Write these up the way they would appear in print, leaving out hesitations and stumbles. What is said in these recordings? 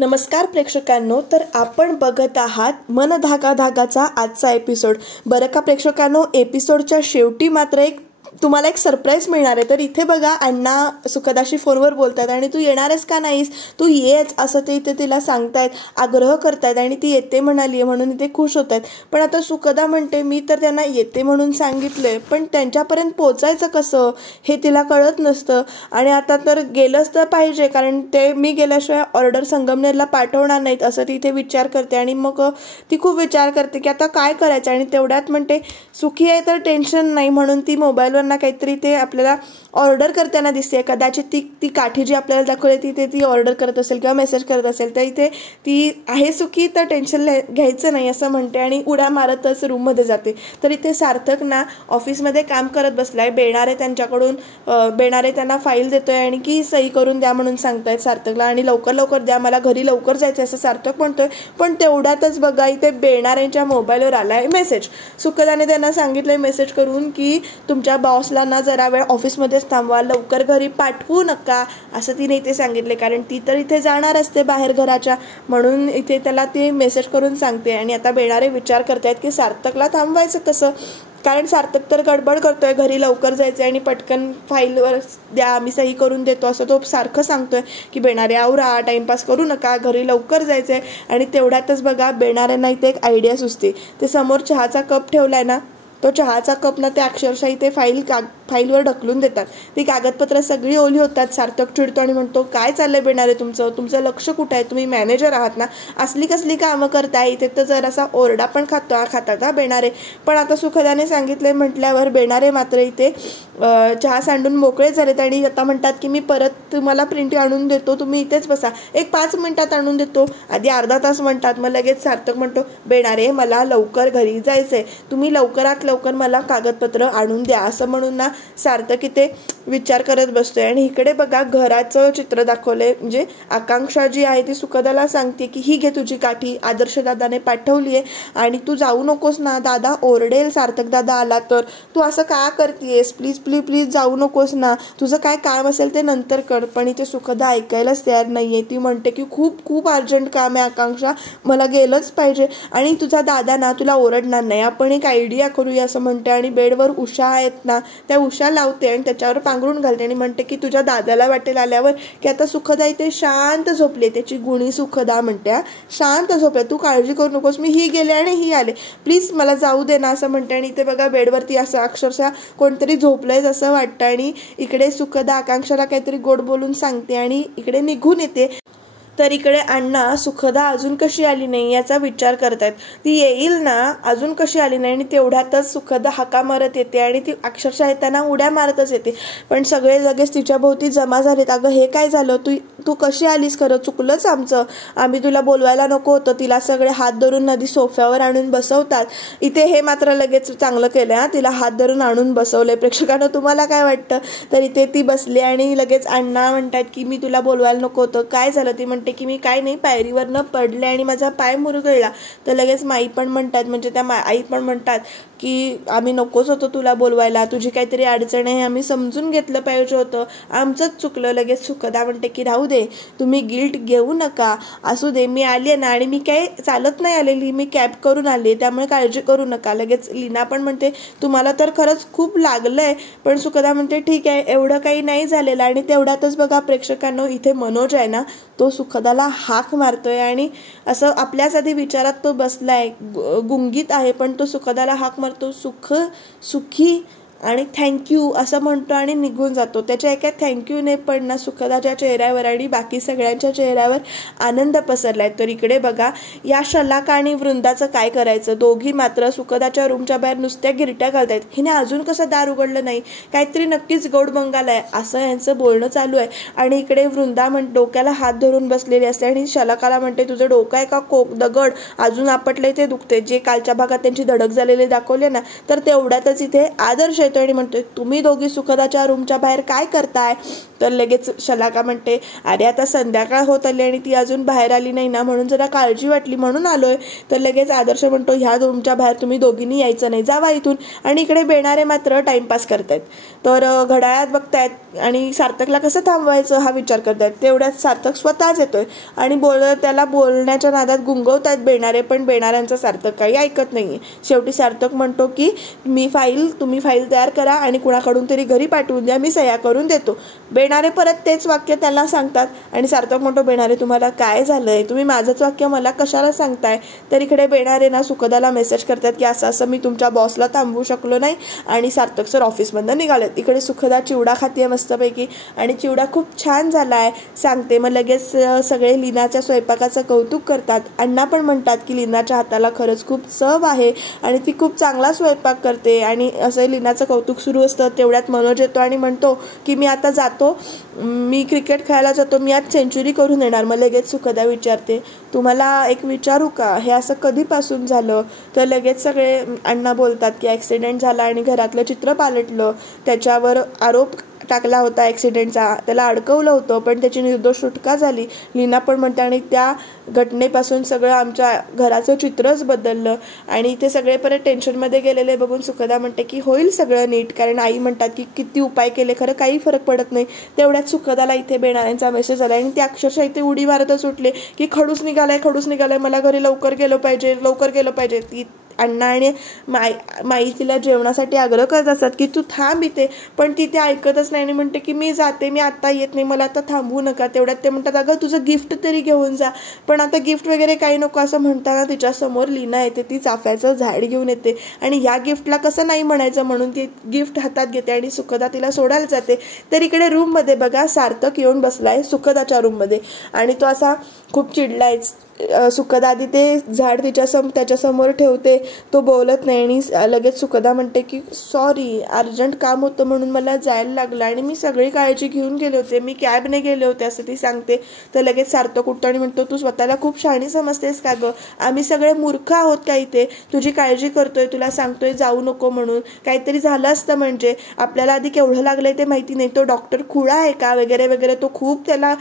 नमस्कार प्रेक्षकांनो, तर आपण बघत आहात मन धागा धागाचा आजचा एपिसोड. बरं का प्रेक्षकांनो, एपिसोडच्या शेवटी मात्र तुम्हाला एक सरप्राईज मिळणार आहे. तर इथे बघा, अण्णा सुखदाशी फोनवर बोलतात आणि तू येणारच का नाहीस, तू येच असं ते इथे तिला सांगतायत, आग्रह करतायत आणि ती येते म्हणाली आहे म्हणून इथे खुश होत आहेत. पण आता सुखदा म्हणते मी तर त्यांना येते म्हणून सांगितलंय, पण त्यांच्यापर्यंत पोचायचं कसं हे तिला कळत नसतं. आणि आता तर गेलंच तर पाहिजे, कारण ते मी गेल्याशिवाय ऑर्डर संगमनेरला पाठवणार नाहीत असं ती इथे विचार करते. आणि मग ती खूप विचार करते की आता काय करायचं. आणि तेवढ्यात म्हणते सुखी आहे तर टेन्शन नाही म्हणून ती मोबाईलवर काहीतरी ते आपल्याला ऑर्डर करताना दिसते. कदाचित ती काठी जी आपल्याला दाखवली ती ऑर्डर करत असेल किंवा मेसेज करत असेल, तर इथे ती आहे सुखी तर टेन्शन घ्यायचं नाही असं म्हणते आणि उड्या मारतच रूममध्ये जाते. तर इथे सार्थक ना ऑफिसमध्ये काम करत बसलाय. बेणारे त्यांना फाईल देतोय आणि की सही करून द्या म्हणून सांगतायत सार्थकला, आणि लवकर लवकर द्या, मला घरी लवकर जायचं असं सार्थक म्हणतोय. पण तेवढ्यातच बघा इथे बेणारेंच्या मोबाईलवर आलाय मेसेज. सुखदाने त्यांना सांगितलंय मेसेज करून की तुमच्या बॉसला ना जरा वेळ ऑफिसमध्येच थांबवा, लवकर घरी पाठवू नका असं तिने इथे सांगितले, कारण ती तर इथे जाणार असते बाहेर घराच्या, म्हणून इथे त्याला ती मेसेज करून सांगते. आणि आता बेणारे विचार करतायत की सार्थकला थांबवायचं कसं, कारण सार्थक तर गडबड करतोय, घरी लवकर जायचंय आणि पटकन फाईलवर द्या मी सही करून देतो असं तो सारखं सांगतोय की बेणारे आवरा, टाइमपास करू नका, घरी लवकर जायचंय. आणि तेवढ्यातच बघा बेणाऱ्यांना इथे एक आयडिया सुचते. ते समोर चहाचा कप ठेवलाय ना, तो चहाचा कप ना ते अक्षरशः इथे फाईलवर ढकलून देतात. ती कागदपत्र सगळी ओली होतात. सार्थक चिडतो आणि म्हणतो काय चाललंय बेणारे तुमचं लक्ष कुठं आहे, तुम्ही मॅनेजर आहात ना, असली कसली कामं करताय, इथे तर जरासा ओरडा पण खातात हा बेणारे. पण आता सुखदाने सांगितलंय म्हटल्यावर बेणारे मात्र इथे चहा सांडून मोकळे झालेत आणि आता म्हणतात की मी परत तुम्हाला प्रिंट आणून देतो, तुम्ही इथेच बसा, एक 5 मिनिटात आणून देतो. आधी अर्धा तास म्हणतात, मग लगेच सार्थक म्हणतो बेणारे मला लवकर घरी जायचंय, तुम्ही लवकरात लवकर मला कागदपत्र आणून द्या असं म्हणून ना सार्थक इथे विचार करत बसतोय. आणि इकडे बघा घराचं चित्र दाखवलंय. म्हणजे आकांक्षा जी आहे ती सुखदाला सांगते की ही घे तुझी काठी, आदर्श दादाने पाठवली आहे आणि तू जाऊ नकोस ना, दादा ओरडेल सार्थक दादा आला तर, तू असं का करतेस, प्लीज प्लीज प्लीज जाऊ नकोस ना, तुझं काय काम असेल ते नंतर कर. पण इथे सुखदा ऐकायलाच तयार नाहीये. ती म्हणते की खूप खूप अर्जंट काम आहे आकांक्षा, मला गेलंच पाहिजे आणि तुझा दादा ना तुला ओरडणार नाही, आपण एक आयडिया करूया असं म्हणते. आणि बेडवर उषा आहेत ना, त्या उषा लावते आणि त्याच्यावर पांघरून घालते आणि म्हणते की तुझ्या दादाला वाटेल आल्यावर की आता सुखदा इथे शांत झोपले, त्याची गुणी सुखदा म्हणते शांत झोपले, तू काळजी करू नकोस, मी ही गेले आणि ही आले, प्लीज मला जाऊ दे ना असं म्हणते. आणि इथे बघा बेडवरती असं अक्षरशः कोणतरी झोपलंय असं वाटतं. आणि इकडे सुखदा आकांक्षाला काहीतरी गोड बोलून सांगते आणि इकडे निघून येते. तर इकडे अण्णा सुखदा अजून कशी आली नाही याचा विचार करतायत. ती येईल ना, अजून कशी आली नाही. आणि तेवढ्यातच सुखदा हाका मारत येते आणि ती अक्षरशः येताना उड्या मारतच येते. पण सगळे लगेच तिच्या भोवती जमा झालेत. अगं हे काय झालं, तू कशी आलीस, खरं चुकलंच आमचं, आम्ही तुला बोलवायला नको होतं. तिला सगळे हात धरून नदी सोफ्यावर आणून बसवतात. इथे हे मात्र लगेच चांगलं केलं, तिला हात धरून आणून बसवलंय. प्रेक्षकांना तुम्हाला काय वाटतं. तर इथे ती बसली आणि लगेच अण्णा म्हणतात की मी तुला बोलवायला नको होतं, काय झालं. ती म्हणते की मी काय नाही, पायरीवरनं पडले आणि माझा पाय मुरगळला. तर लगेच माई पण म्हणतात, म्हणजे त्या आई पण म्हणतात की आम्ही नकोच होतो तुला बोलवायला, तुझी काहीतरी अडचण आहे, आम्ही समजून घेतलं पाहिजे होतं, आमचंच चुकलं. लगेच सुखदा म्हणते की राहू दे, तुम्ही गिल्ट घेऊ नका, असू दे, मी आली ना आणि मी काय चालत नाही आलेली, मी कॅब करून आले, त्यामुळे काळजी करू नका. लगेच लीना पण म्हणते तुम्हाला तर खरंच खूप लागलंय. पण सुखदा म्हणते ठीक आहे, एवढं काही नाही झालेलं. आणि तेवढ्यातच बघा प्रेक्षकांनो, इथे मनोज आहे ना, तो सुखदाला हाक मारतोय आणि असं आपल्याच आधी विचारात तो बसलाय, गुंगीत आहे, पण तो सुखदाला हाक मारतो, सुखी आणि थँक्यू असं म्हणतो आणि निघून जातो. त्याच्या एका थँक्यूने पण ना सुखदाच्या चेहऱ्यावर आणि बाकी सगळ्यांच्या चेहऱ्यावर आनंद पसरलाय. तर इकडे बघा या शलाका आणि वृंदाचं काय करायचं. दोघी मात्र सुखदाच्या रूमच्या बाहेर नुसत्या गिरट्या घालतायत. हिने अजून कसं दार उघडलं नाही, काहीतरी नक्कीच गोड बंगालाय असं यांचं बोलणं चालू आहे. आणि इकडे वृंदा डोक्याला हात धरून बसलेली असते आणि शलाकाला म्हणते तुझं डोकं आहे का कोक दगड, अजून आपटलंय ते दुखते, जे कालच्या भागात त्यांची धडक झालेली दाखवले ना. तर तेवढ्यातच इथे आदर्श आणि म्हणतोय तुम्ही दोघी सुखदाच्या रूमच्या बाहेर काय करताय. तर लगेच शलाका म्हणते अरे आता संध्याकाळ होत आली आणि ती अजून बाहेर आली नाही ना, म्हणून जरा काळजी वाटली म्हणून आलोय. तर लगेच आदर्श म्हणतो ह्या रूमच्या बाहेर तुम्ही दोघींनी यायचं नाही, जावा इथून. आणि इकडे बेणारे मात्र टाइमपास करतायत. तर घड्याळात बघतायत आणि सार्थकला कसं थांबवायचं हा विचार करतात. तेवढ्यात सार्थक स्वतःच येतोय आणि त्याला बोलण्याच्या नादात गुंगवतात बेणारे, पण बेणाऱ्यांचं सार्थक काही ऐकत नाही. शेवटी सार्थक म्हणतो की तुम्ही फाईल तयार करा आणि कुणाकडून तरी घरी पाठवून द्या, मी सह्या करून देतो. बेणारे परत तेच वाक्य त्याला सांगतात आणि सार्थक म्हणतो, बेणारे तुम्हाला काय झालंय, तुम्ही माझंच वाक्य मला कशाला सांगताय. तर इकडे बेणारे ना सुखदाला मेसेज करतात की असं मी तुमच्या बॉसला थांबवू शकलो नाही आणि सार्थक सर ऑफिसमधनं निघालेत. इकडे सुखदा चिवडा खाते मस्तपैकी आणि चिवडा खूप छान झाला आहे सांगते. मग लगेच सगळे लीनाच्या स्वयंपाकाचं कौतुक करतात. अण्णा पण म्हणतात की लीनाच्या हाताला खरंच खूप चव आहे आणि ती खूप चांगला स्वयंपाक करते. आणि असं लीनाचं कौतुक सुरू असतं. तेवढ्यात मनोज येतो आणि म्हणतो की मी आता जातो, मी क्रिकेट खेळायला जातो, मी आज सेंचुरी करून येणार. मग लगेच सुखदा विचारते, तुम्हाला एक विचारू का, हे असं कधीपासून झालं. तर लगेच सगळे अण्णा बोलतात की ॲक्सिडेंट झाला आणि घरातलं चित्र पालटलं, त्याच्यावर आरोप टाकला होता ॲक्सिडेंटचा, त्याला अडकवलं होतं पण त्याची निर्दोष सुटका झाली. लीना पण म्हणते आणि त्या घटनेपासून सगळं आमच्या घराचं चित्रच बदललं. आणि ते सगळे परत टेन्शनमध्ये गेलेले बघून सुखदा म्हणते की होईल सगळं नीट, कारण आई म्हणतात की किती उपाय केले खरं काही फरक पडत नाही. तेवढ्यात सुखदाला इथे बेणाऱ्यांचा मेसेज आला आणि ते अक्षरशः इथे उडी मारतच उठले की खडूस निघालाय, मला घरी लवकर गेलं पाहिजे. ती अण्णा आणि माई तिला जेवणासाठी आग्रह करत असतात की तू थांब इथे, पण ती ते ऐकतच नाही आणि म्हणते की मी जाते, मी आता येत नाही, मला आता थांबवू नका. तेवढ्यात ते म्हणतात अगं तुझं गिफ्ट तरी घेऊन जा. पण आता गिफ्ट वगैरे काही नको असं म्हणताना तिच्यासमोर लीना येते. ती चाफ्याचं झाड घेऊन येते आणि या गिफ्टला कसं नाही म्हणायचं म्हणून ती गिफ्ट हातात घेते आणि सुखदा तिला सोडायला जाते. तर इकडे रूममध्ये बघा सार्थक येऊन बसलाय सुखदाच्या रूममध्ये आणि तो असा खूप चिडलाय. सुखदा आधी ते झाड त्याच्यासमोर ठेवते, तो बोलत नाही आणि लगेच सुखदा म्हणते की सॉरी, अर्जंट काम होतं म्हणून मला जायला लागलं आणि मी सगळी काळजी घेऊन गेले होते, मी कॅबने गेले होते असं ती सांगते. तर लगेच सार्थक उठतो आणि म्हणतो तू स्वतःला खूप शहाणी समजतेस का गं, आम्ही सगळे मूर्ख आहोत का इथे, तुझी काळजी करतोय, तुला सांगतोय जाऊ नको म्हणून, काहीतरी झालं असतं म्हणजे, आपल्याला आधी केवढं लागलंय ते माहिती नाही, तो डॉक्टर खुळा आहे का वगैरे वगैरे. तो खूप त्याला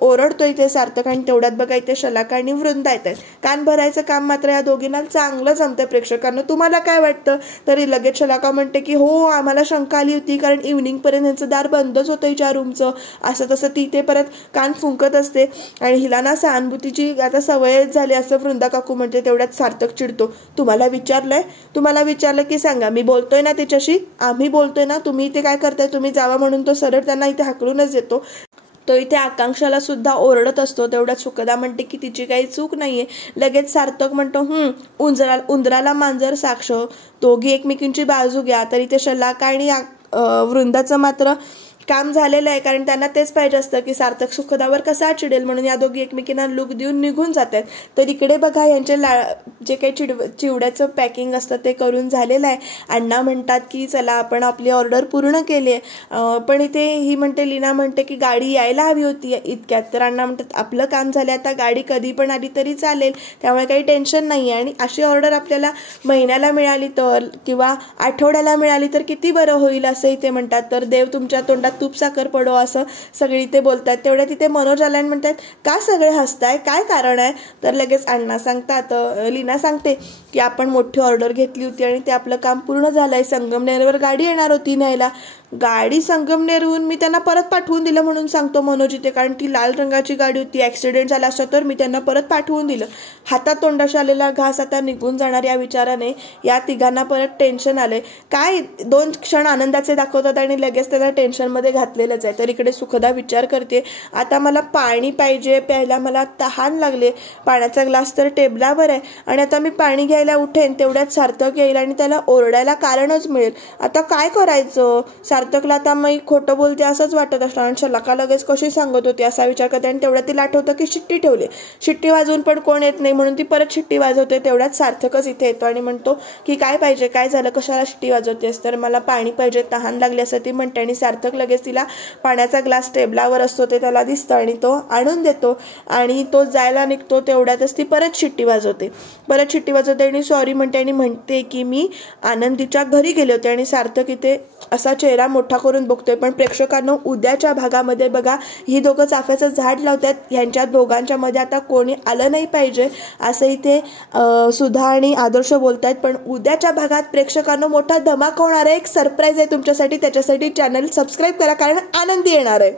ओरडतोय ते सार्थक. आणि तेवढ्यात बघा इथे शलाका आणि वृंदा येत आहेत. कान भरायचं काम मात्र या दोघींना चांगलं जमतं प्रेक्षकांना. तुम्हाला काय वाटतं. तरी लगेच शलाका म्हणते की हो आम्हाला शंका आली होती कारण इव्हनिंगपर्यंत यांचं दार बंदच होतं हिच्या रूमचं, असं तसं ती ते परत कान फुंकत असते आणि हिला ना सहानुभूतीची आता सवयच झाली असं वृंदा काकू म्हणते. तेवढ्यात सार्थक चिडतो, तुम्हाला विचारलं की सांगा, मी बोलतोय ना तिच्याशी, आम्ही बोलतोय ना, तुम्ही इथे काय करताय, तुम्ही जावा म्हणून तो सरळ त्यांना इथे हाकलूनच येतो. तो इथे आकांक्षाला सुद्धा ओरडत असतो. तेवढ्यात सुखदा म्हणते की तिची काही चूक नाहीये. लगेच सार्थक म्हणतो उंदराला मांजर साक्ष, दोघी एकमेकींची बाजू घ्या. तर इथे शलाका आणि वृंदाचं मात्र काम झालेलं आहे कारण त्यांना तेच पाहिजे असतं की सार्थक सुखदावर कसा चिडेल म्हणून या दोघी एकमेकींना लुक देऊन निघून जातात. तर इकडे बघा यांचे जे काही चिवड्याचं पॅकिंग असतं ते करून झालेलं आहे. अण्णा म्हणतात की चला आपण आपली ऑर्डर पूर्ण केली आहे, पण इथे लीना म्हणते की गाडी यायला हवी होती इतक्यात. तर अण्णा म्हणतात आपलं काम झालं, आता गाडी कधी पण आली तरी चालेल, त्यामुळे काही टेन्शन नाही आहे. आणि अशी ऑर्डर आपल्याला महिन्याला मिळाली तर किंवा आठवड्याला मिळाली तर किती बरं होईल असं इथे म्हणतात. तर देव तुमच्या तोंडात तूप साखर पडो असं सगळी इथे बोलतात. तेवढ्या तिथे मनोज आला आणि म्हणतात का सगळे हसताय, काय कारण आहे. तर लगेच अण्णा सांगतात, लीना सांगते की आपण मोठी ऑर्डर घेतली होती आणि ते आपलं काम पूर्ण झालंय, संगमनेरवर गाडी येणार होती न्यायला, गाडी संगमनेरहून मी त्यांना परत पाठवून दिलं म्हणून सांगतो मनोज इथे, कारण ती लाल रंगाची गाडी होती, ॲक्सिडेंट झाला असता तर मी त्यांना परत पाठवून दिलं. हातात तोंडाशी आलेला घास आता निघून जाणार या विचाराने या तिघांना परत टेन्शन आले. काय 2 क्षण आनंदाचे दाखवतात आणि लगेच त्यांना टेन्शनमध्ये घातलेलंच आहे. तर इकडे सुखदा विचार करते आता मला पाणी पाहिजे प्यायला, मला तहान लागले, पाण्याचा ग्लास तर टेबलावर आहे आणि आता मी पाणी घ्यायला उठेन तेवढ्यात सार्थक येईल आणि त्याला ओरडायला कारणच मिळेल. आता काय करायचं. सार्थकला आता मी खोटं बोलते असंच वाटत असणार आणि शलाका लगेच कशी सांगत होती असा विचार करते. आणि तेवढ्यात तिला आठवतं की शिट्टी ठेवली, शिट्टी वाजवून पण कोण येत नाही म्हणून ती परत शिट्टी वाजवते. तेवढ्यात सार्थकच इथे येतो आणि म्हणतो की काय पाहिजे, काय झालं, कशाला शिट्टी वाजवतेस. तर मला पाणी पाहिजे, तहान लागली असं ती म्हणते. आणि सार्थक लगेच तिला पाण्याचा ग्लास टेबलावर असतो ते त्याला दिसतं आणि तो आणून देतो आणि तो जायला निघतो. तेवढ्यातच ती परत शिट्टी वाजवते आणि सॉरी म्हणते आणि म्हणते की मी आनंदीच्या घरी गेले होते. आणि सार्थक इथे असा चेहरा कॅमेरा मोठा करून बघतोय. पण प्रेक्षकांनो, उद्याच्या भागामध्ये बघा, ही दोघं चाफ्याचं झाड लावतात. ह्यांच्या दोघांच्या मध्ये आता कोणी आलं नाही पाहिजे असं इथे सुधा आणि आदर्श बोलतायत. पण उद्याच्या भागात प्रेक्षकांनो मोठा धमाका होणार आहे. एक सरप्राईज आहे तुमच्यासाठी. त्याच्यासाठी चॅनल सबस्क्राईब करा, कारण आनंदी येणार आहे.